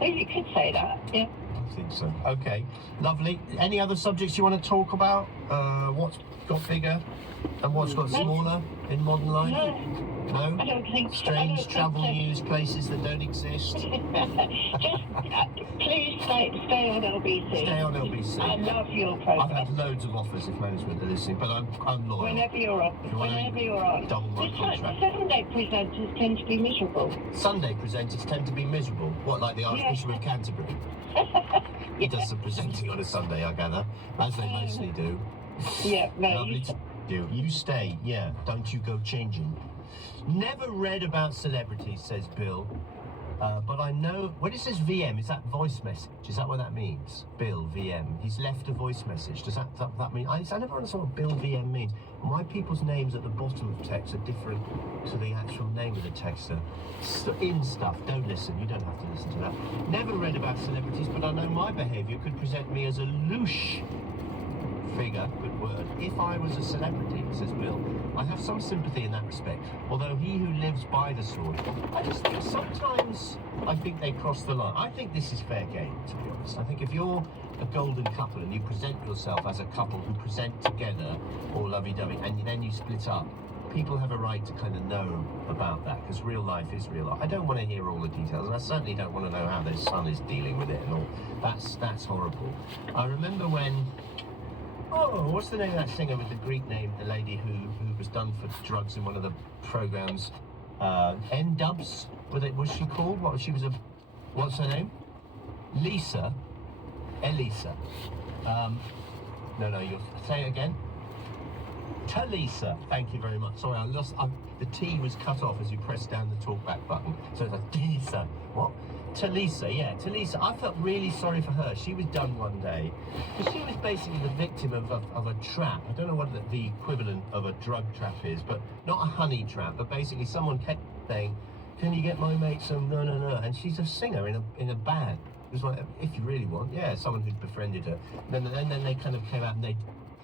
Oh, you could say that, yeah. I think so. Okay, lovely. Any other subjects you want to talk about? What's got bigger and what's got smaller in modern life? No? I don't think so. Strange travel news, places that don't exist? Just please stay on LBC. Stay on LBC. I love your program. I've had loads of offers if management are listening, but I'm loyal. Whenever you're on. Double my contract. Sunday presenters tend to be miserable. Sunday presenters tend to be miserable? What, like the Archbishop of Canterbury? He does some presenting on a Sunday, I gather, as they mostly do. Yeah, no. Lovely to do. You stay, yeah. Don't you go changing. Never read about celebrities, says Bill. But I know, when it says VM, is that voice message? Is that what that means? Bill, VM. He's left a voice message. Does that mean? I never understand what Bill VM means. Why people's names at the bottom of text are different to the actual name of the texter. In stuff, don't listen. You don't have to listen to that. Never read about celebrities, but I know my behaviour could present me as a louche figure, good word, if I was a celebrity, says Bill. I have some sympathy in that respect, although he who lives by the sword. I just think sometimes I think they cross the line. I think this is fair game, to be honest. I think if you're a golden couple and you present yourself as a couple who present together, all lovey-dovey, and then you split up, people have a right to kind of know about that, because real life is real life. I don't want to hear all the details, and I certainly don't want to know how their son is dealing with it and all. That's horrible. I remember when... Oh, what's the name of that singer with the Greek name? The lady who was done for drugs in one of the programs. N-Dubs? Was she called? What's her name? Lisa. Elisa. No, you'll say it again. Talisa. Thank you very much. Sorry, the T was cut off as you pressed down the talkback button. So it's like, Talisa. What? Talisa, yeah, Talisa. I felt really sorry for her. She was done one day. Because she was basically the victim of a trap. I don't know what the equivalent of a drug trap is, but not a honey trap, but basically someone kept saying, can you get my mate some no. And she's a singer in a band. It was like, if you really want, yeah, someone who'd befriended her. And then they kind of came out and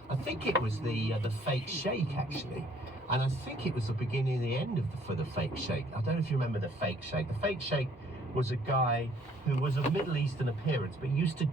I think it was the Fake Shake, actually. And I think it was the beginning and the end for the Fake Shake. I don't know if you remember the Fake Shake. The Fake Shake was a guy who was of Middle Eastern appearance, but used to